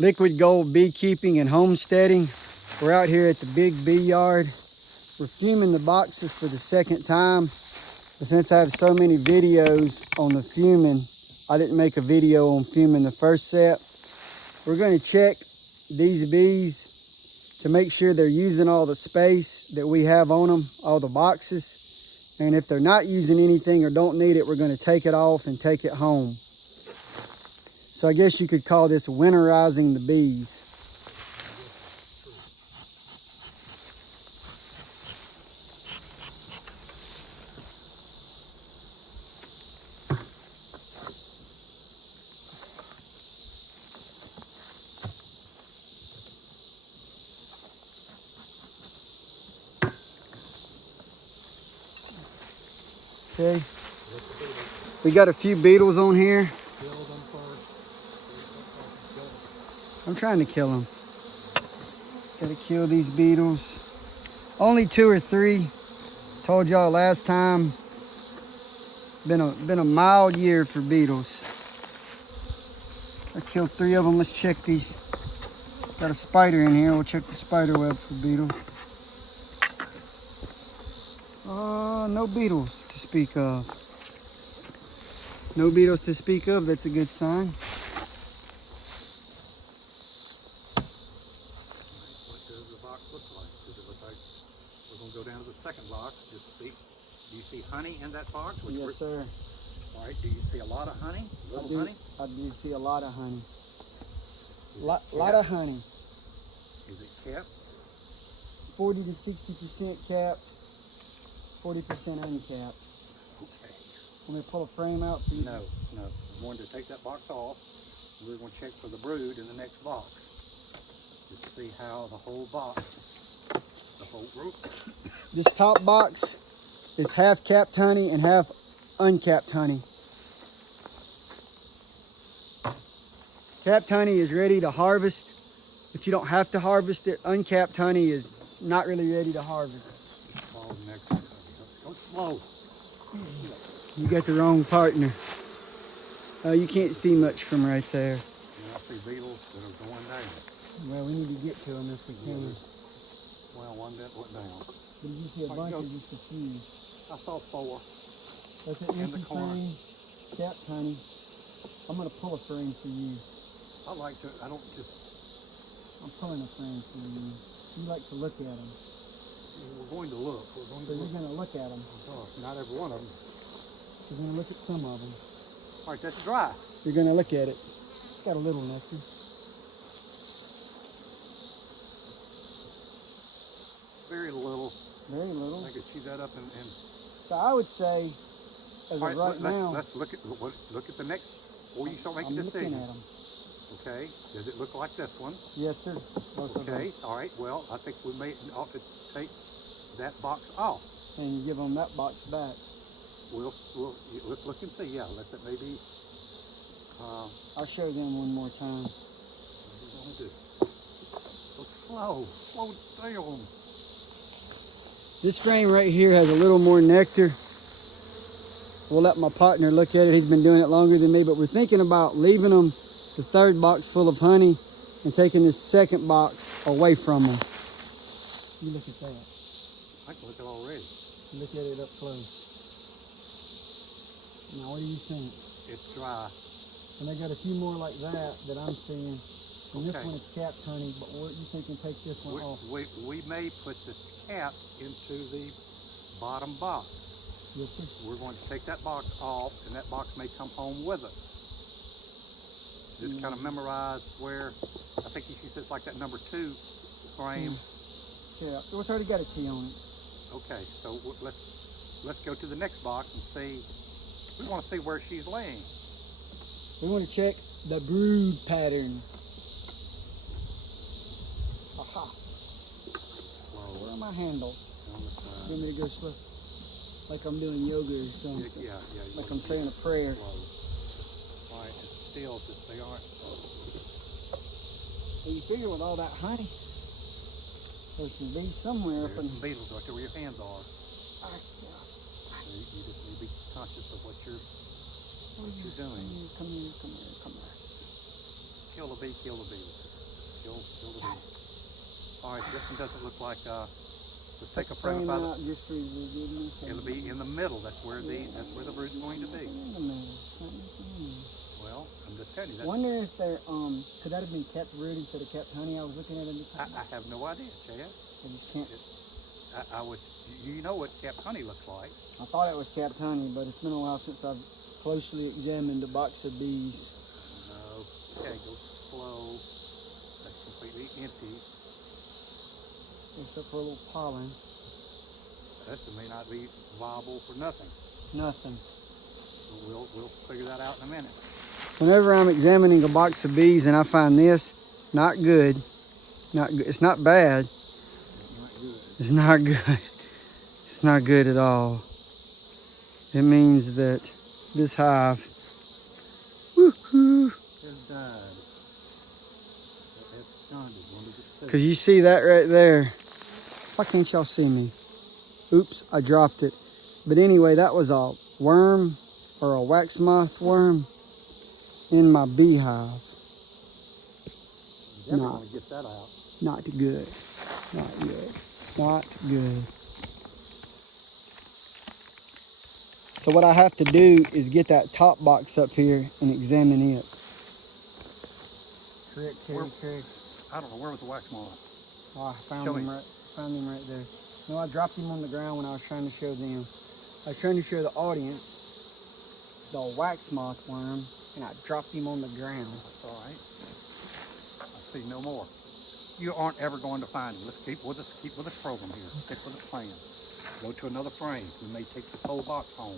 Liquid Gold Beekeeping and Homesteading. We're out here at the Big Bee Yard. We're fuming the boxes for the second time. But since I have so many videos on the fuming, I didn't make a video on fuming the first set. We're going to check these bees to make sure they're using all the space that we have on them, all the boxes. And if they're not using anything or don't need it, we're going to take it off and take it home. So I guess you could call this winterizing the bees. Okay, we got a few beetles on here. I'm trying to kill them. Gotta kill these beetles. Only 2 or 3. Told y'all last time. Been a mild year for beetles. I killed 3 of them. Let's check these. Got a spider in here. We'll check the spider web for beetles. No beetles to speak of. No beetles to speak of. That's a good sign. Down to the second box, just see. Do you see honey in that box? Yes, sir. All right. Do you see a lot of honey? Honey? I do see a lot of honey. Lot of honey. Is it capped? 40 to 60% capped, 40% uncapped. Okay. Want me to pull a frame out for you? No. I'm going to take that box off. We're going to check for the brood in the next box. Just to see how the whole box, the whole group. This top box is half capped honey and half uncapped honey. Capped honey is ready to harvest, but you don't have to harvest it. Uncapped honey is not really ready to harvest. Go slow. You got the wrong partner. You can't see much from right there. And I see beetles that are going down. Well, we need to get to them if we can. Well, one that went down. Did you see a bunch or just a few? I saw 4. That's an empty frame, capped honey. I'm going to pull a frame for you. I like to, I don't just... I'm pulling a frame for you. You like to look at them. We're going to look. So you're going to look at them. Not every one of them. You're going to look at some of them. All right, that's dry. You're going to look at it. It's got a little nectar. Very Very little. little. I could chew that up and... So I would say, as of right now... Let's look at the next, or you shall make a decision. I'm looking at them. Okay, does it look like this one? Yes, sir. Okay, all right, well, I think we may ought to take that box off. And you give them that box back. Let's look and see, yeah, let that maybe... I'll show them one more time. What do you want to do? Go slow down. This frame right here has a little more nectar. We'll let my partner look at it. He's been doing it longer than me, but we're thinking about leaving them the 3rd box full of honey and taking this 2nd box away from them. You look at that. I can look at it already. Look at it up close. Now, what do you think? It's dry. And they got a few more like that I'm seeing. And this Okay. one is capped honey, but what you think can take this one off? We may put this cap into the bottom box. Yes, sir. We're going to take that box off, and that box may come home with us. Just kind of memorize where, I think you said it's like that number 2 frame. Yeah, it's already got a key on it. Okay, so let's go to the next box and see. We want to see where she's laying. We want to check the brood pattern. Aha. Where are my handles? On the side. You want me to go slow? Like I'm doing yoga or something. Yeah. Like I'm saying a prayer. Slow. All right, it's still, just they aren't. So you figure with all that honey, there's some bees somewhere up in... There's some beetles right there where your hands are. Yeah. So you just need to be conscious of what you're doing. Come here. Kill the bee, kill the bee. kill the bee. All right, this one doesn't look like, let's take a frame Frame of out just for your goodness. It'll be in the middle. That's where the brood's going to be. Well, I'm just telling you that. Wonder if they're could that have been kept brood instead of kept honey? I was looking at it. I have no idea, Chad. I would. You know what kept honey looks like. I thought it was kept honey, but it's been a while since I've closely examined a box of bees. No. Okay, go slow. That's completely empty. Except for a little pollen. That may not be viable for nothing. Nothing. So we'll figure that out in a minute. Whenever I'm examining a box of bees and I find this, not good. Not good. It's not bad. It's not good. It's not good at all. It means that this hive Has died. That's done. because you see that right there. Why can't y'all see me? Oops, I dropped it. But anyway, that was a worm or a wax moth worm in my beehive. You definitely want to get that out. Not good. Not good. Not good. So what I have to do is get that top box up here and examine it. Correct, correct. I don't know, where was the wax moth? Oh, I found him right there. No, I dropped him on the ground when I was trying to show them. I was trying to show the audience the wax moth worm, and I dropped him on the ground. That's all right. I see no more. You aren't ever going to find him. Let's keep with this program here. Stick with the plan. Go to another frame. We may take this whole box home.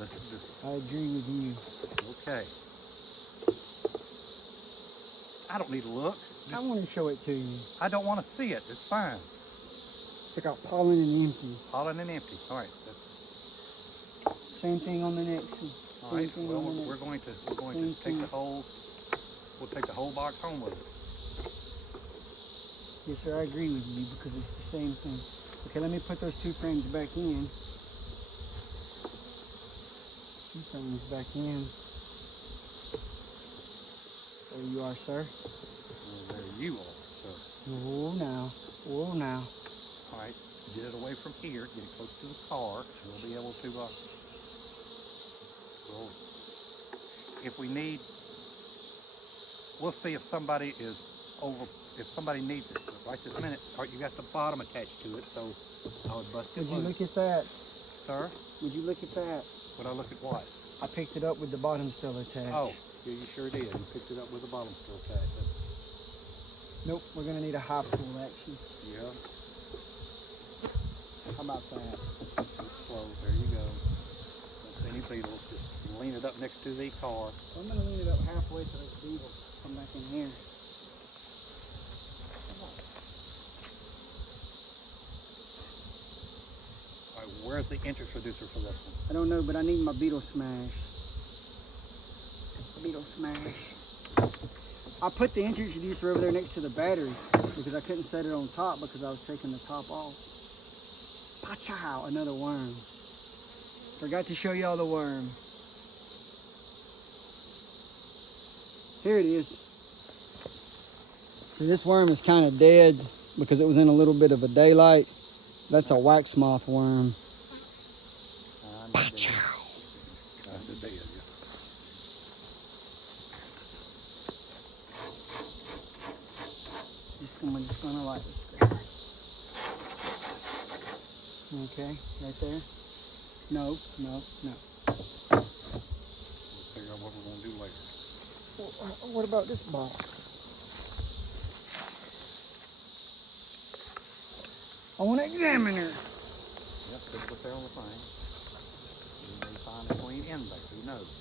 I agree with you. Okay. I don't need to look. I want to show it to you. I don't want to see it. It's fine. Check out pollen and empty. Pollen and empty. All right. Same thing on the next one. All right. Well, we're going to take the whole. We'll take the whole box home with us. Yes, sir. I agree with you because it's the same thing. Okay, let me put those two frames back in. Two frames back in. There you are, sir. Well, there you are, sir. Whoa now. Whoa now. All right. Get it away from here. Get it close to the car. We'll be able to. If we need, we'll see if somebody is over. If somebody needs it, right this minute. All right, you got the bottom attached to it, so I would bust it Would you loose. look at that? Sir? Would you look at that? Would I look at what? I picked it up with the bottom still attached. Oh, yeah, you sure did. You picked it up with the bottom still attached. Nope, we're gonna need a high pull action. Yeah. How about that? Slow. There you go. Don't see any beetles. Just lean it up next to the car. So I'm gonna lean it up halfway so those beetles come back in here. All right, where's the interest reducer for this one? I don't know, but I need my beetle smash. Beetle smash. I put the interest reducer over there next to the battery because I couldn't set it on top because I was taking the top off. Pachow, another worm. Forgot to show y'all the worm. Here it is. So this worm is kind of dead because it was in a little bit of a daylight. That's a wax moth worm. Pachow. That's the dead, yeah. Just gonna light this. Okay, right there. No. We'll figure out what we're going to do later. What about this box? I want to examine her. Yep, put it up there on the thing. You may find a queen in there. Who knows?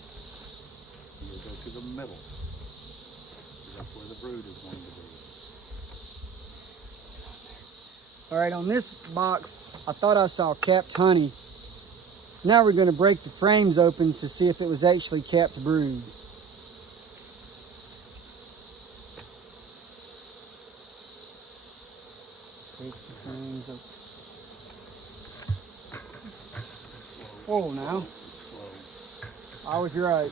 You'll go to the middle. That's where the brood is going to be. All right, on this box, I thought I saw capped honey. Now we're going to break the frames open to see if it was actually capped brood. Break the frames open. Whoa, now. Slow. I was right.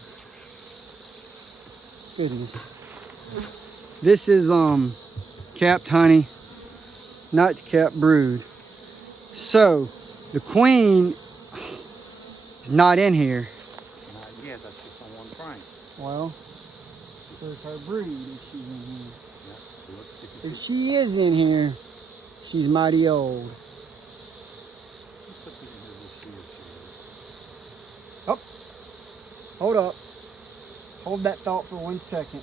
Goodness. This is capped honey, not capped brood. So the queen is not in here. Not yet, that's just on one frame. Well, there's her brood if she's in here. Yeah, look, If she is in here, she's mighty old. Oh, hold up. Hold that thought for 1 second.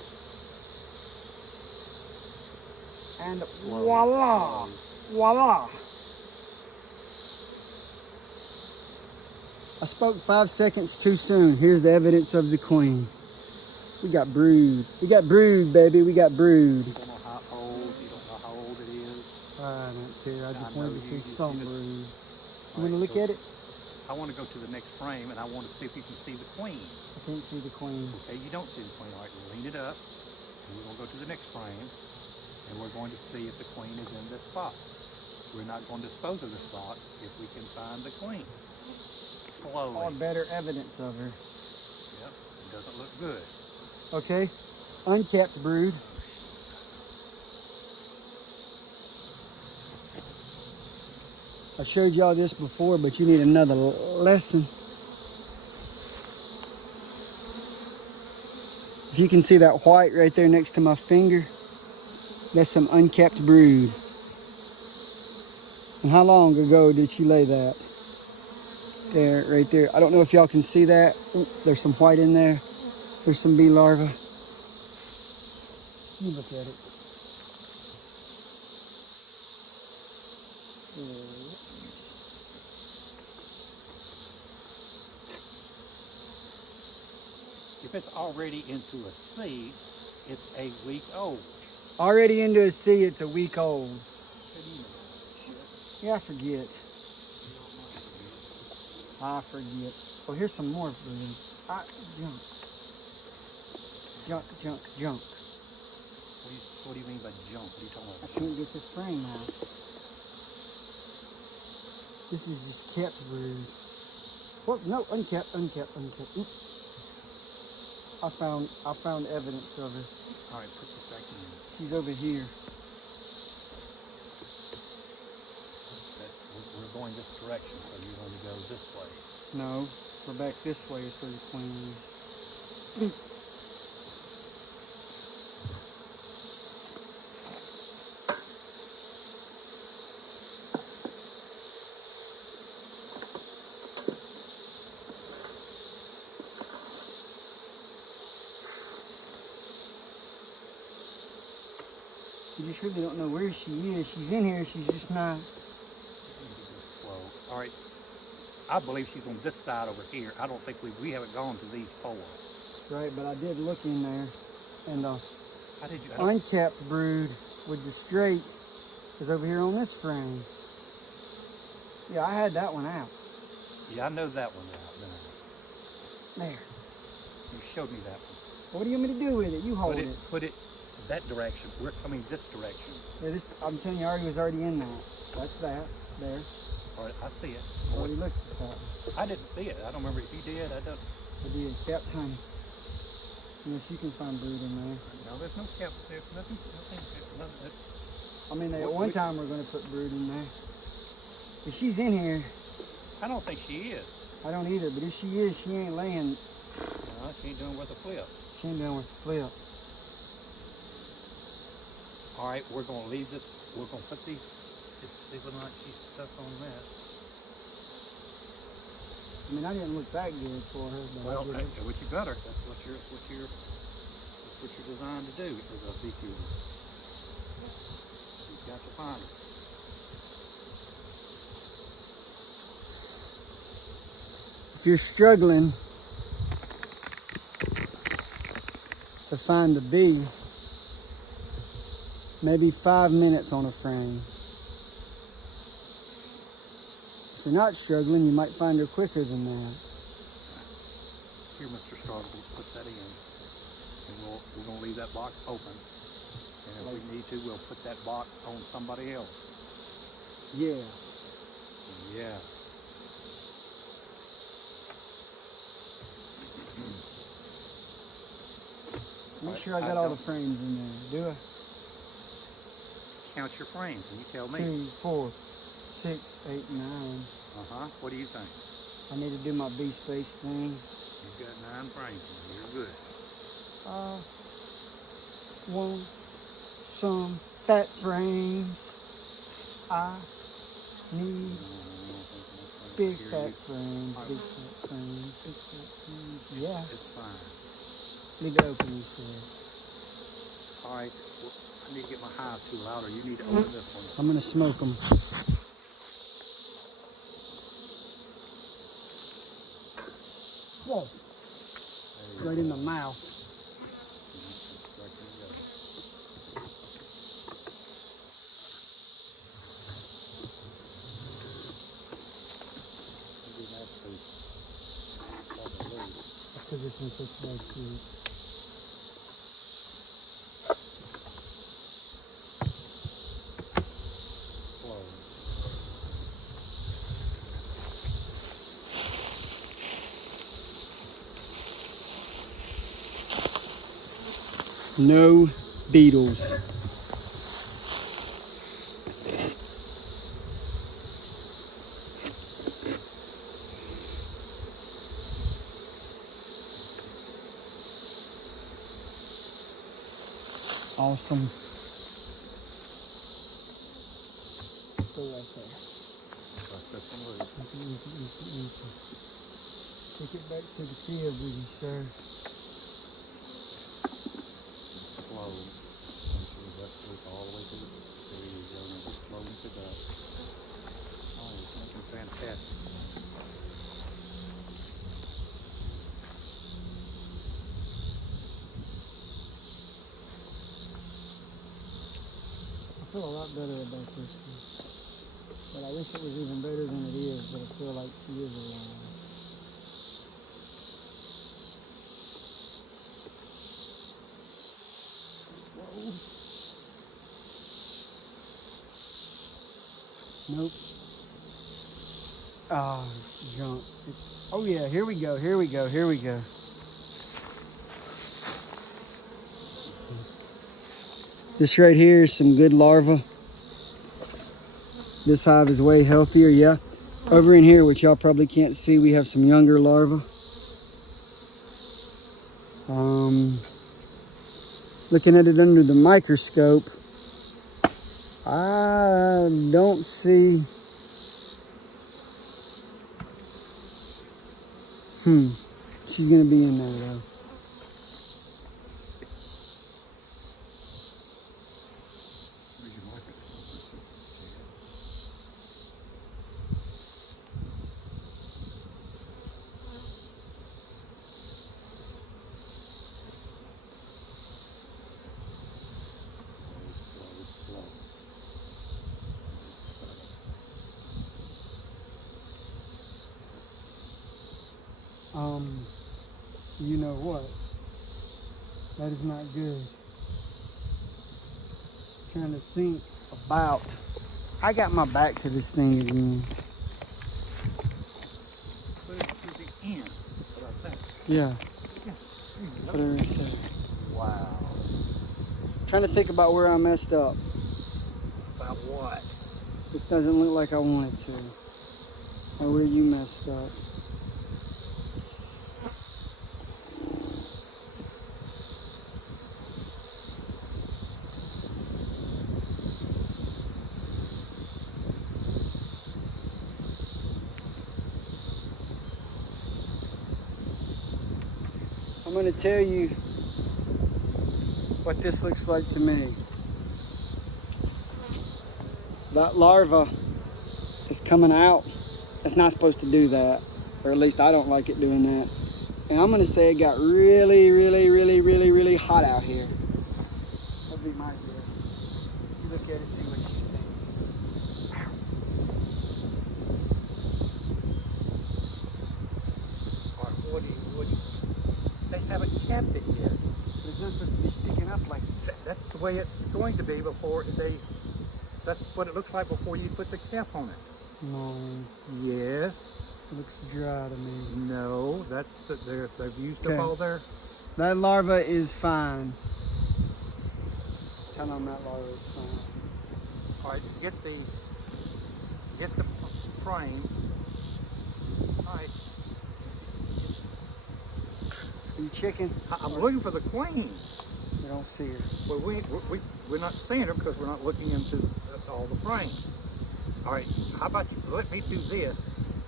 And voila, voila. I spoke 5 seconds too soon. Here's the evidence of the queen. We got brood. We got brood, baby. We got brood. You don't know how old. You don't know how old it is. I don't care. I just wanted to see some brood. You want to look at it? I want to go to the next frame, and I want to see if you can see the queen. I can't see the queen. Okay, you don't see the queen. All right, lean it up, and we're going to go to the next frame, and we're going to see if the queen is in this spot. We're not going to dispose of the spot if we can find the queen. Slowly. Oh, better evidence of her. Yep, it doesn't look good. Okay, uncapped brood. I showed y'all this before, but you need another lesson. If you can see that white right there next to my finger, that's some uncapped brood. And how long ago did she lay that? There, right there. I don't know if y'all can see that. Ooh, there's some white in there. There's some bee larvae. You look at it. If it's already into a seed, it's a week old. Already into a sea, it's a week old. Yeah, I forget. Oh, here's some more brood. Junk. Junk. What do you mean by junk? What are you talking I about? can't get this frame out. This is just kept brood. What? No, unkept. Oop. I found evidence of her. All right, put this back in. She's over here. We're going this direction, so you're going to go this way. No, we're back this way is where the queen is. You just really don't know where she is. She's in here, she's just not. Slow. All right. I believe she's on this side over here. I don't think we haven't gone to these four. Right, but I did look in there, and How did you? uncapped brood with the straight is over here on this frame. Yeah, I had that one out. Yeah, I know that one out now. There. You showed me that one. What do you want me to do with it? You hold it. Put it that direction. We're coming this direction. Yeah, I'm telling you, I already was already in that. That's that. There. All right, I see it. Already looked at that. I didn't see it. I don't remember if you did. I don't. I did. Capped honey. Unless you can find brood in there. No, there's no cap. There's nothing. I mean, at one time we're going to put brood in there. If she's in here, I don't think she is. I don't either. But if she is, she ain't laying. No, she ain't doing worth a flip. She ain't doing with the flip. All right, we're going to leave this. We're going to put these. Just see whether or not she's stuck on that. I mean, I didn't look that good for her. But Well, I did. what you better. That's what you're designed to do as a beekeeper. You've got to find her. If you're struggling to find the bee, maybe 5 minutes on a frame. If you're not struggling, you might find her quicker than that. Here, Mr. Starter, we'll put that in. And we're going to leave that box open. And if we need to, we'll put that box on somebody else. Yeah. Yeah. Make sure I got all the frames in there. Do I? Count your frames and you tell me. 2, 4, 6, 8, 9. What do you think? I need to do my B space thing. You've got 9 frames. You're good. Want some fat frames. I need big fat frames, big fat frames, big fat frames. Yeah, It's fine. leave it open instead. All right. Well, I need to get my hive tool out, or you need to open this one. I'm gonna smoke them. Whoa! Right in the mouth. Right there you go. Maybe that's the Because this one's such bad food. No beetles. Awesome. Stay right there. Easy. Take it back to the field with you, sir. Slow. That's all the way to the. There you go. Now just slow it up. Oh, it's looking fantastic. I feel a lot better about this one. But I wish it was even better than it is, but I feel like she is alive. Nope. Ah, junk. Oh yeah, here we go. This right here is some good larvae. This hive is way healthier, yeah. Over in here, which y'all probably can't see, we have some younger larvae. Looking at it under the microscope, I don't see. She's gonna be in there though. You know what? That is not good. Trying to think about. I got my back to this thing again. Put it to the end. What about that? Yeah. There you go. Put her right there. Wow. Trying to think about where I messed up. About what? This doesn't look like I want it to. Or where you messed up. I'm going to tell you what this looks like to me. That larva is coming out. It's not supposed to do that, or at least I don't like it doing that. And I'm going to say it got really, really, really, really, really hot out here. That'd be my guess. You look at it, see what you think. What do you? They haven't capped it yet. It's not supposed to be sticking up like that. That's the way it's going to be before they. That's what it looks like before you put the cap on it. No, Yes. it looks dry to me. No. That's they've used Okay. up all their. That larva is fine. What do you? They haven't capped it yet. It's not supposed to be sticking up like that. That's the way it's going to be before they. That's what it looks like before you put the cap on it. No. Yes. Looks dry to me. That larva is fine. Tell them that low is fine. All right, get the frame. All right, Are you checking? I'm looking for the queen. We don't see her. Well, we're not seeing her because we're not looking into all the frames. All right, how about you let me do this?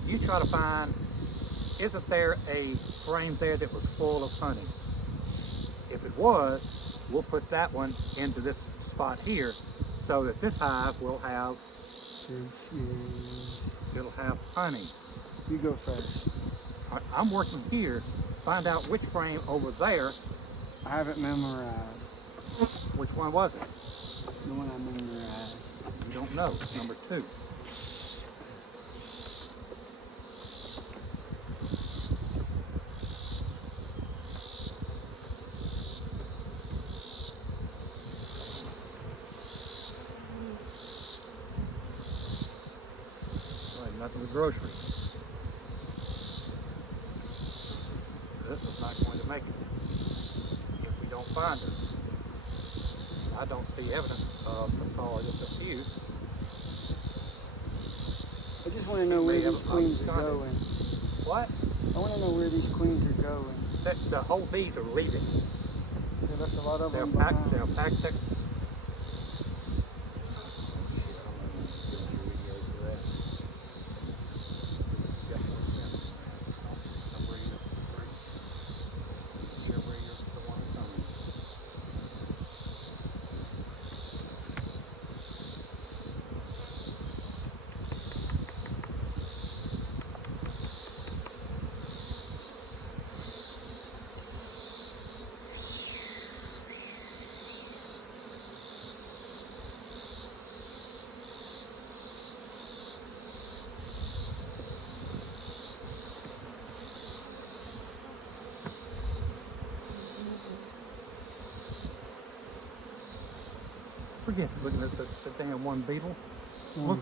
You try to find, isn't there a frame there that was full of honey? If it was, we'll put that one into this spot here so that this hive will have, it'll have honey. You go first. All right, I'm working here. Find out which frame over there. I have it memorized. Which one was it? The one I memorized. You don't know. Number 2. All right, nothing but groceries. This is not going to make it if we don't find it. I don't see evidence of a saw just a few. I just want to know where these queens are Got it. going. What? I want to know where these queens are going. The whole bees are leaving. There left a lot of They're them packed. behind. They're packed. Forget looking at the damn one beetle. Look,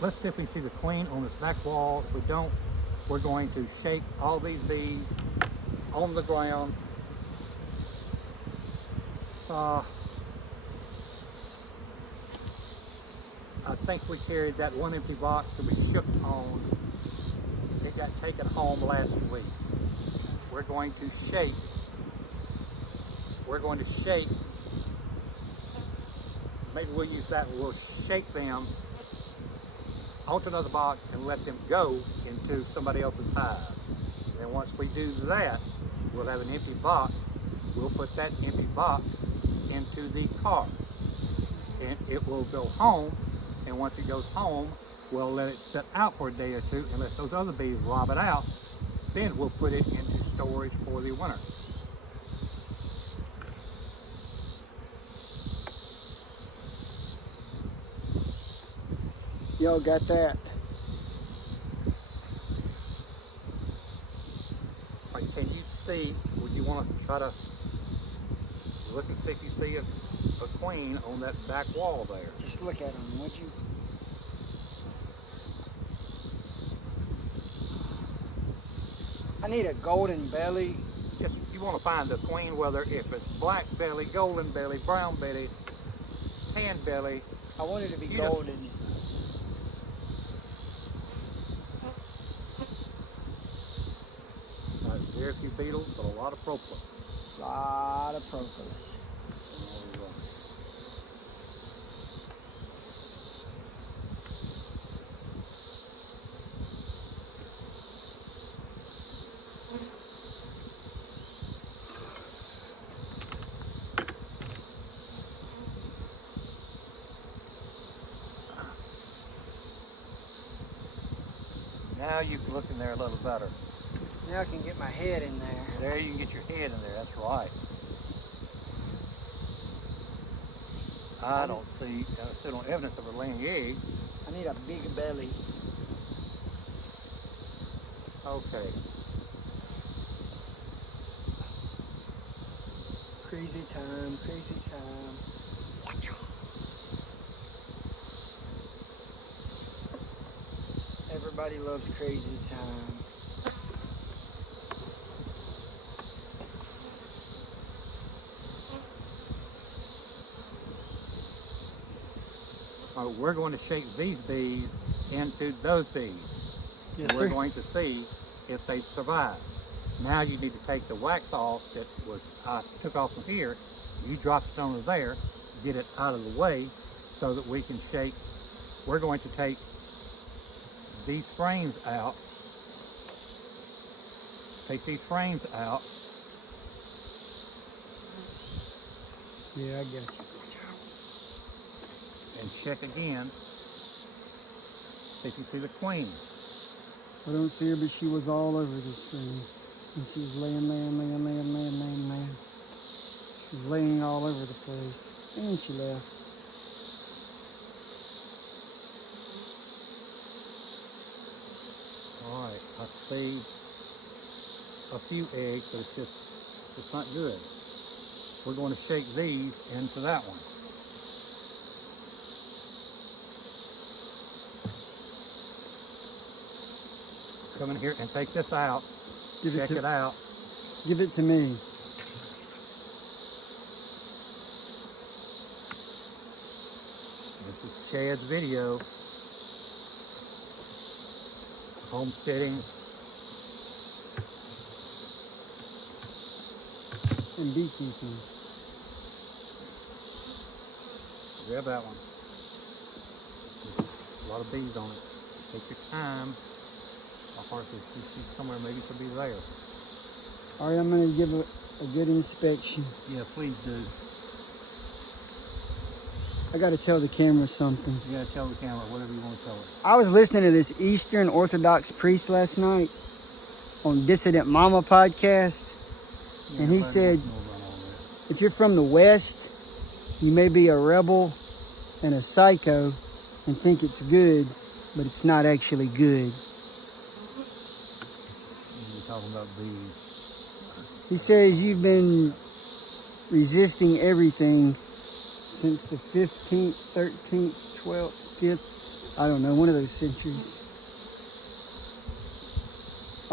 let's see if we see the queen on this back wall. If we don't, we're going to shake all these bees on the ground. I think we carried that one empty box that we shook on. It got taken home last week. We're going to shake. We're going to shake. Maybe we'll use that. We'll shake them onto another box and let them go into somebody else's hive. And once we do that, we'll have an empty box. We'll put that empty box into the car. And it will go home. And once it goes home, we'll let it sit out for a day or two and let those other bees rob it out. Then we'll put it into storage for the winter. Y'all got that? Like, can you see, would you want to try to look and see if you see a queen on that back wall there? Just look at them, would you? I need a golden belly. Just, you want to find the queen, whether if it's black belly, golden belly, brown belly, tan belly. I want it to be You golden. Very few beetles, but a lot of propolis. Lot of propolis. Now you can look in there a little better. Now I can get my head in there. There you can get your head in there, that's right. I don't see, still no evidence of a laying egg. I need a big belly. Okay. Crazy time, crazy time. Everybody loves crazy time. we're going to shape these bees into those bees. Yes, We're sir. going to see if they survive. Now you need to take the wax off that I took off from here. You drop it onto there, get it out of the way so that we can shape. We're going to take these frames out. Take these frames out. Yeah, I got you. And check again. See if you see the queen. I don't see her, but she was all over the screen. And she was laying. She was laying all over the place. And she left. All right, I see a few eggs, but it's not good. We're going to shake these into that one. Come in here and take this out. Check it out. Give it to me. This is Chad's video. Homesteading. And beekeeping. Grab that one. A lot of bees on it. Take your time. My heart says she's somewhere, maybe she'll be there. All right, I'm going to give a good inspection. Yeah, please do. I got to tell the camera something. You gotta tell the camera whatever you want to tell it. I was listening to this Eastern Orthodox priest last night on Dissident Mama podcast. Yeah, And he everybody said, wants to know about all that. if you're from the West, you may be a rebel and a psycho and think it's good, but it's not actually good. You're talking about bees. He says you've been resisting everything since the 15th, 13th, 12th, 5th, I don't know, one of those centuries.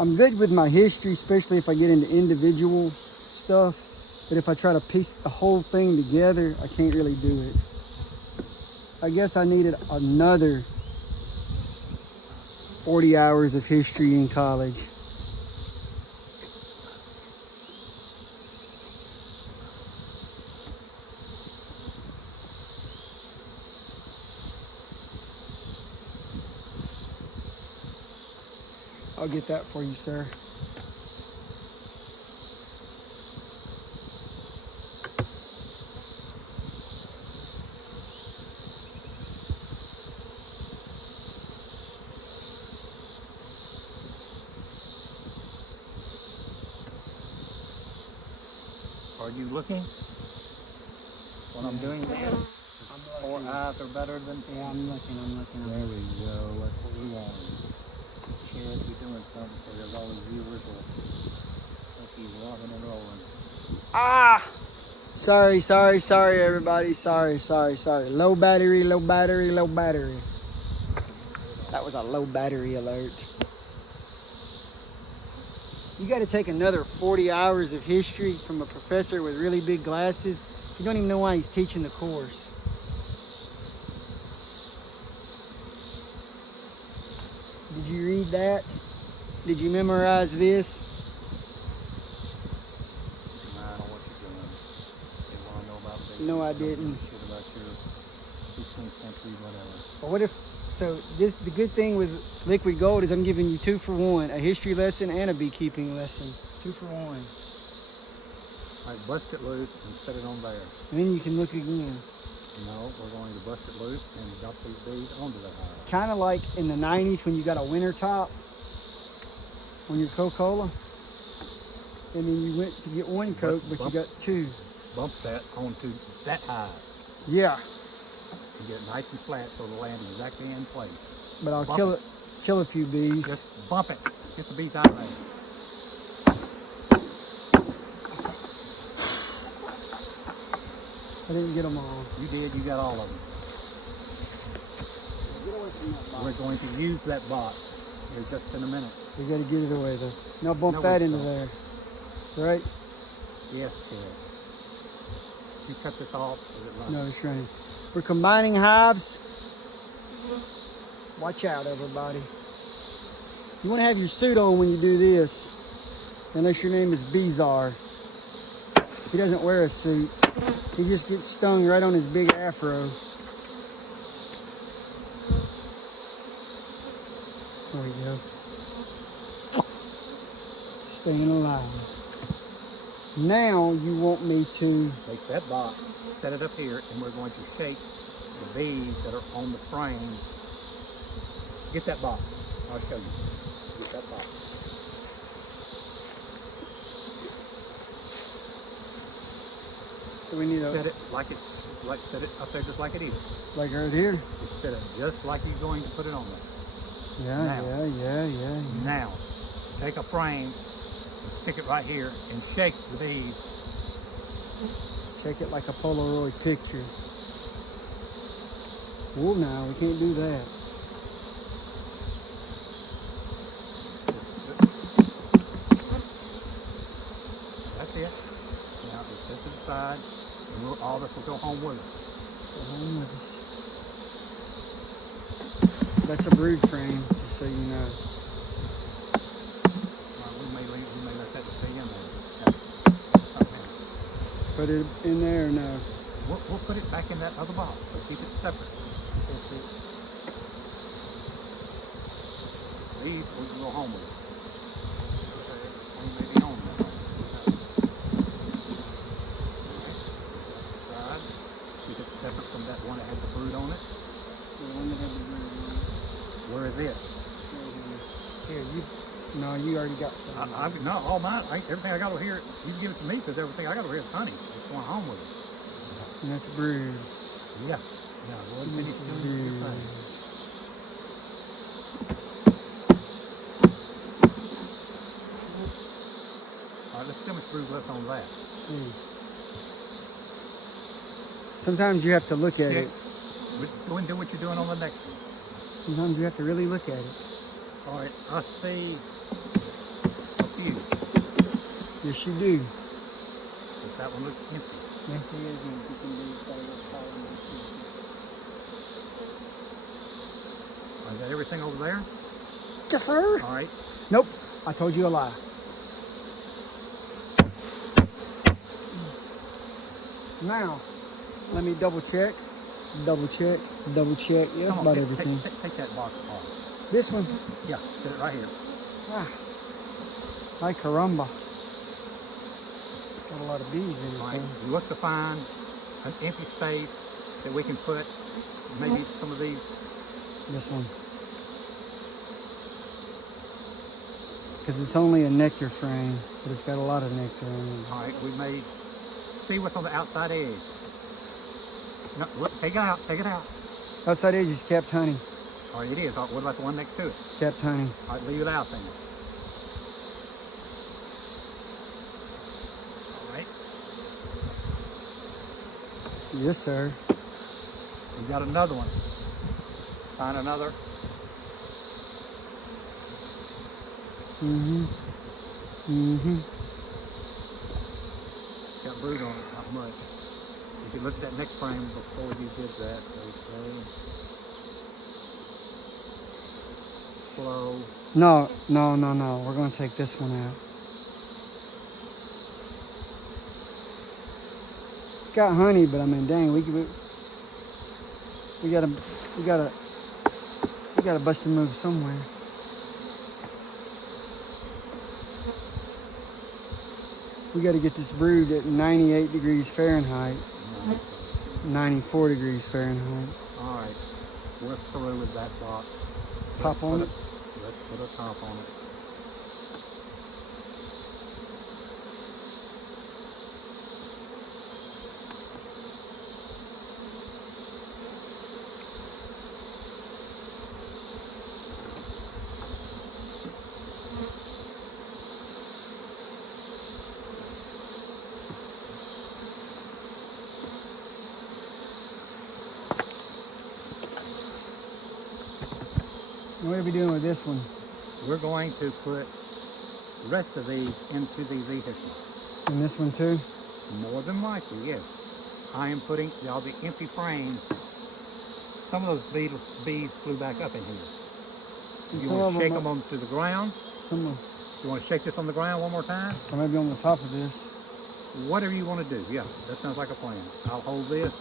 I'm good with my history, especially if I get into individual stuff. But if I try to piece the whole thing together, I can't really do it. I guess I needed another 40 hours of history in college. I'll get that for you, sir. Are you looking? What I'm doing there? Four eyes are better than ten. Yeah, I'm looking. There we go. That's what we want. Chad, be doing something so there's all the viewers will keep rocking and rolling. Ah! Sorry, everybody. Sorry. Low battery. That was a low battery alert. You got to take another 40 hours of history from a professor with really big glasses. You don't even know why he's teaching the course. Did you read that? Did you memorize this? Nah, I know what you're doing. You want to know about bees? No, I You don't didn't. give a shit about your 16th century whatever. But what if, so the good thing with Liquid Gold is I'm giving you 2 for 1, a history lesson and a beekeeping lesson. 2 for 1. All right, bust it loose and set it on there. And then you can look again. No, we're going to bust it loose and dump these bees onto the hive. Kind of like in the 90s when you got a winter top on your Coca-Cola. And then you went to get one Coke, but you got 2. Bump that onto that hive. Yeah, And get it nice and flat so it'll land exactly in place. but I'll Bump kill a few bees. Just bump it. Get the bees out of there. I didn't get them all. You did, you got all of them. We're going to use that box here just in a minute. We got to get it away though. Now bump No, that we into don't. there. Right? Yes, Ted. You cut this off. Is it No, running? it's running. We're combining hives Watch out, everybody. You want to have your suit on when you do this, unless your name is Bizarre. He doesn't wear a suit. He just gets stung right on his big afro. There we go. Staying alive. Now you want me to Take that box, set it up here, and we're going to shake the beads that are on the frame. Get that box. I'll show you. Get that box. so we need a Set it like set it up there just like it is. like right here. Just set it just like you're going to put it on there. Yeah, Now. yeah. Now, take a frame, stick it right here, and shake the beads. Check it like a Polaroid picture. Well, now we can't do that. That's it. Now just set it aside, and all this will go home with us. Go home with us. That's a brood frame, just so you know. We may let that stay in there. Put it in there or no? We'll put it back in that other box, but keep it separate. These we can go home with. We may be home now. Alright. Keep it separate from that one that had the brood on it. The one that had the brood on it. Where is it? Here, no, you already got some. No, all mine. Everything I got over here, you can give it to me because everything I got over here is honey. It's going home with it. And that's brood. Yeah. Yeah. One minute. All right, let's see how much brood left on that. Sometimes you have to look at it. Go and do what you're doing on the next one. Sometimes you have to really look at it. All right, I see a few. Yes, you do. But that one looks empty. Yes, it is. You can do Is that everything over there? Yes, sir. All right. Nope. I told you a lie. Now, let me double check. Double check. Double check. Yeah, that's about everything. Take that box off. This one. Yeah, set it right here. Ay, caramba. Got a lot of bees in it. All right. We look to find an empty space that we can put maybe some of these. This one. Because it's only a nectar frame, but it's got a lot of nectar in it. All right, we may see what's on the outside edge. No, look, take it out, take it out. Outside edge is capped honey. All right, it is. What about the one next to it? Capped honey. All right, leave it out then. All right. Yes, sir. We got another one. Find another. Got brood on it, not much. You can look at that next frame before you did that. Okay. Slow. No. We're going to take this one out. It's got honey, but I mean, dang, we gotta bust a move somewhere. We got to get this brood at 98 degrees Fahrenheit, 94 degrees Fahrenheit. All right, we're through with that box. Top on it? Let's put a top on it. What are we doing with this one? We're going to put the rest of these into the vehicle. And this one too? More than likely, yes. I am putting all the empty frames some of those bees flew back up in here. And You some want of to shake them, them onto the ground? some of, You want to shake this on the ground one more time? or maybe on the top of this. Whatever you want to do. Yeah, that sounds like a plan. I'll hold this.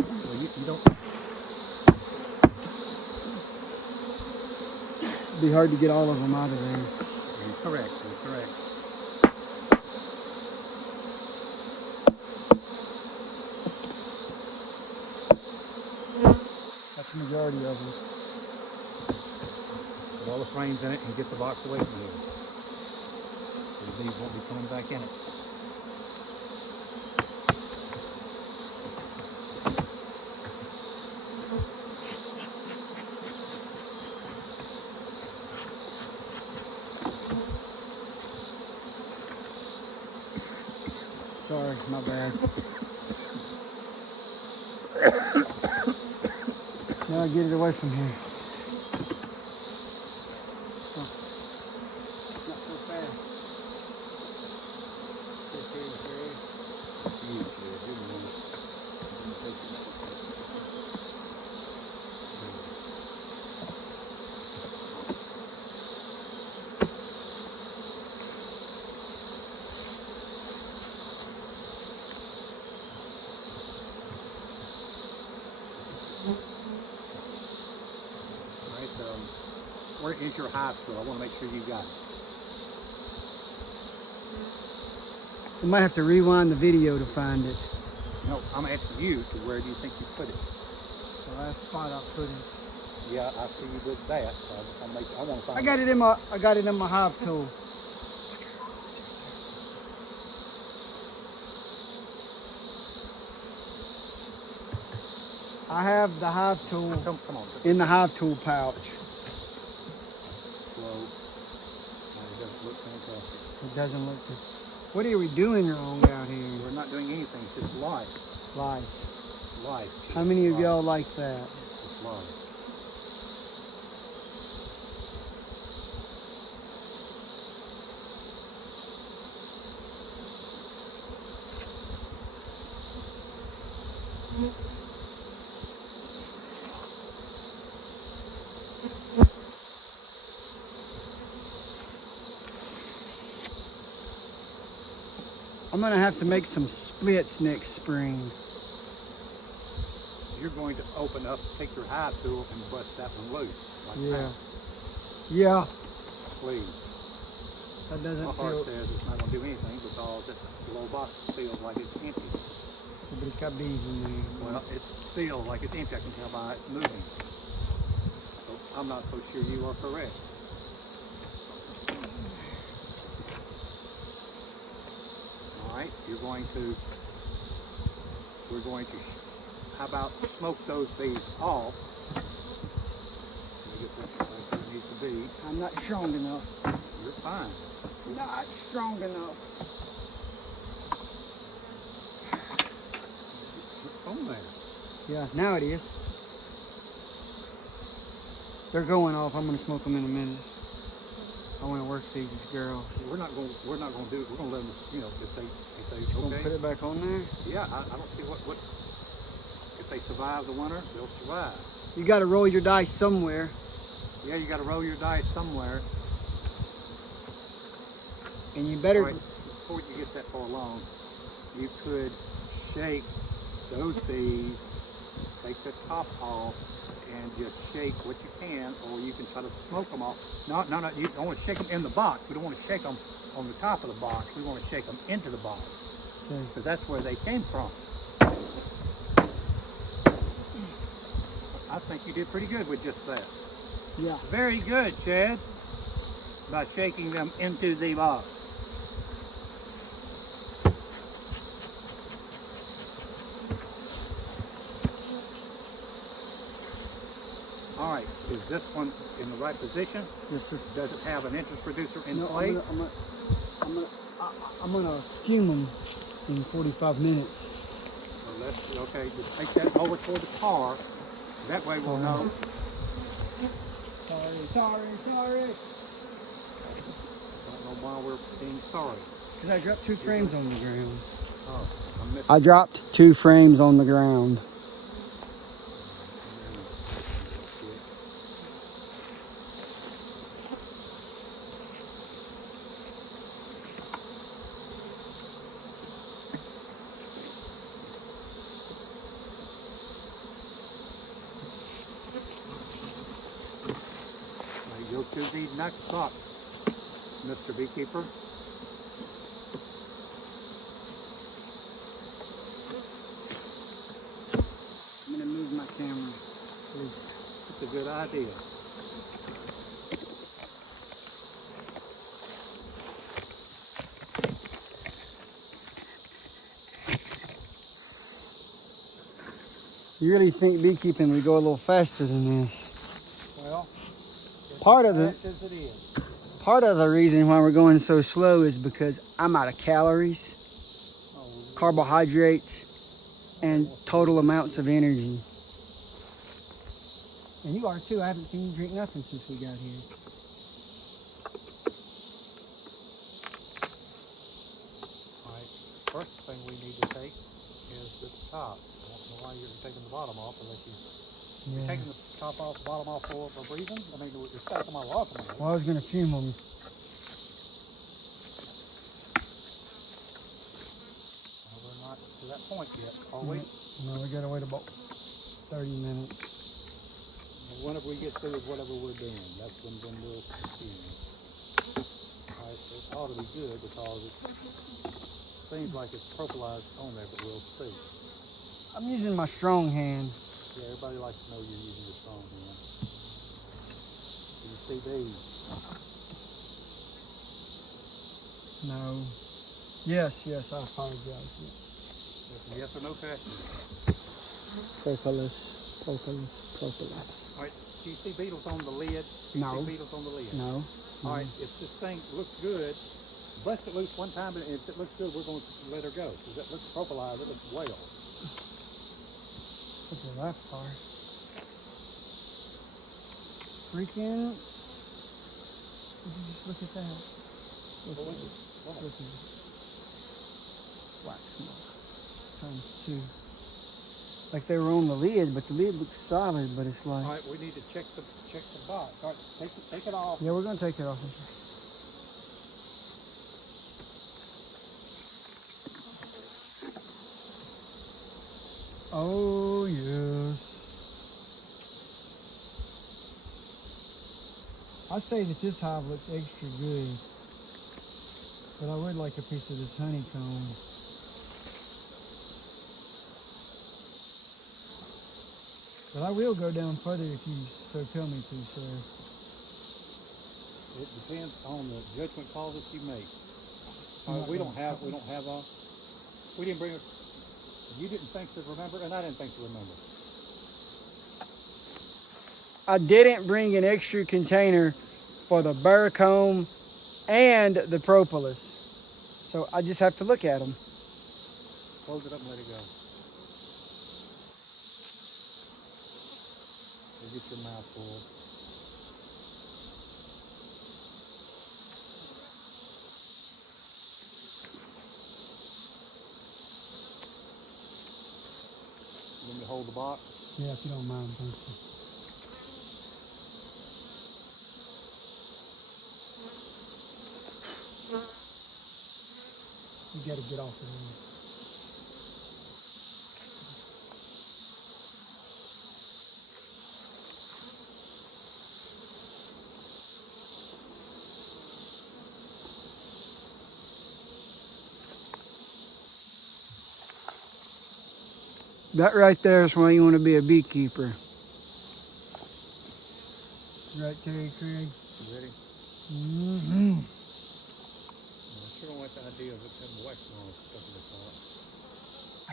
Well, you don't. It'd be hard to get all of them out of there. You're correct. You're correct. That's the majority of them. Put all the frames in it and get the box away from here. The bees won't be coming back in it. Sorry, my bad. Now I get it away from here. Oh. Not so fast. Where is your hive tool? I want to make sure you got it. We might have to rewind the video to find it. No, I'm asking you to where do you think you put it? The last spot I put it. Yeah, I see you did that. So I want to find I got it in my hive tool. I have the hive tool Come on. in the hive tool pouch. Slow. It doesn't look fantastic. It doesn't look good. What are we doing wrong out here? We're not doing anything. It's just life. Life. Life. How many of y'all like that? It's life. I'm gonna have to make some splits next spring. You're going to open up, take your hive tool and bust that one loose. Like that. Yeah. Please. That doesn't My heart feel. says it's not going to do anything because this little box feels like it's empty. But it's got bees in there. Well, it feels like it's empty. I can tell by it moving. So I'm not so sure you are correct. All right, we're going to, how about smoke those bees off? Let me get this right where it needs to be. I'm not strong enough. You're fine. Not strong enough. It's on there. Yeah, now it is. They're going off. I'm gonna smoke them in a minute. I want to work these girls. We're not going to do it. We're going to let them, you know, if they Gonna okay. put it back on there. Yeah, I don't see what if they survive the winter, they'll survive. You got to roll your dice somewhere. Yeah, you got to roll your dice somewhere. And you better. Right, before you get that far along, you could shake those bees, take the top off, and just shake what you can, or you can try to smoke them off. No, you don't want to shake them in the box. We don't want to shake them on the top of the box. We want to shake them into the box, because that's where they came from. I think you did pretty good with just that. Yeah. Very good, Chad, by shaking them into the box. All right, is this one in the right position? Yes, sir. Does it have an interest producer in No, place? I'm gonna fume them in 45 minutes. So okay, just take that over toward the car. That way we'll know. Sorry. I don't know why we're being sorry. Because I dropped 2 frames on the ground. Oh, I missed I dropped 2 frames on the ground. to the next box, Mr. Beekeeper. I'm gonna move my camera, please. It's a good idea. You really think beekeeping would go a little faster than this? Well, Part of as fast as it is. Part of the reason why we're going so slow is because I'm out of calories, carbohydrates, and total amounts of energy. And you are too. I haven't seen you drink nothing since we got here. All right. First thing we need to take is the top. I don't know why you're taking the bottom off unless you're taking the top off, bottom off for a reason. I mean, you're stacking them all off. Well, I was gonna fume them. Well, we're not to that point yet, are we? No, we gotta wait about 30 minutes. And whenever we get through with whatever we're doing, that's when we'll fume. All right, it ought to be good because it seems like it's propolized on there, but we'll see. I'm using my strong hand. Yeah, everybody likes to know you're using your strong hand. Do you see these? No. Yes, I apologize. Yes or no question? Propolis. All right, do you see beetles on the lid? Do you No. see beetles on the lid? No. All right, if this thing looks good, bust it loose one time, and if it looks good, we're going to let her go. Because it looks propolized, it looks well. Look at that far. Freaking. Would you just look at that? Look at it. Look at it. Wax mark. Times 2. Like they were on the lid, but the lid looks solid, but it's like. All right, we need to check the box. All right, take it off. Yeah, we're gonna take it off. Oh yes. I'd say that this hive looks extra good, but I would like a piece of this honeycomb. But I will go down further if you so tell me to, sir. It depends on the judgment calls that you make. All right, we didn't bring you didn't think to remember, and I didn't think to remember. I didn't bring an extra container for the burr comb and the propolis. So I just have to look at them. Close it up and let it go. You get your mouth full. You want me to hold the box? Yeah, if you don't mind, thank you. You gotta get off of there. That right there is why you want to be a beekeeper. Right, Terry Craig? You ready? Mm-hmm. I sure don't like the idea of it having wax on stuff in the top.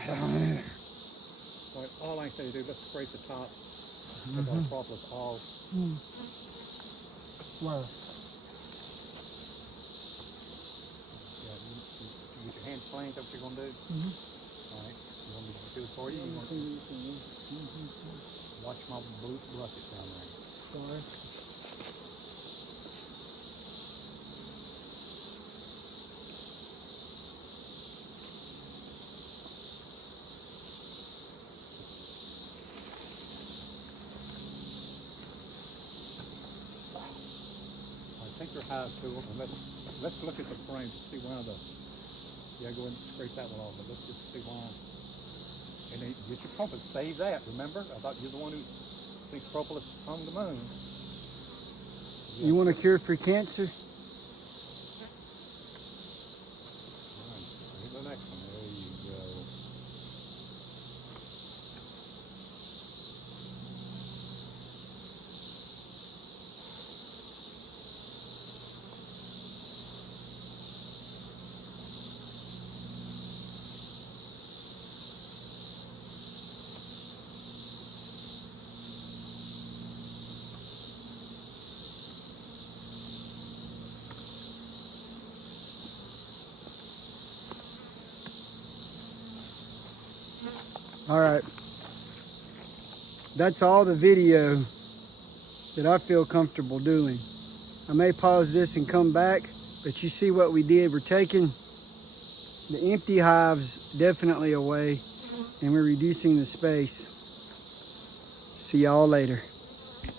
All right, all I say to do, let's scrape the top, take all the propolis off. Where? Yeah, you get your hands clean, is that what you're going to do? All right, you want me to do it for you? You want to watch my blue bucket down there. Sorry. Take your hive tool and let's look at the frame to see why the, yeah, go ahead and scrape that one off, but let's just see why. And then get your propolis, save that, remember? I thought you're the one who thinks propolis hung the moon. You want a cure for cancer? Here's the next one. There you go. All right. That's all the video that I feel comfortable doing. I may pause this and come back, but you see what we did. We're taking the empty hives definitely away, and we're reducing the space. See y'all later.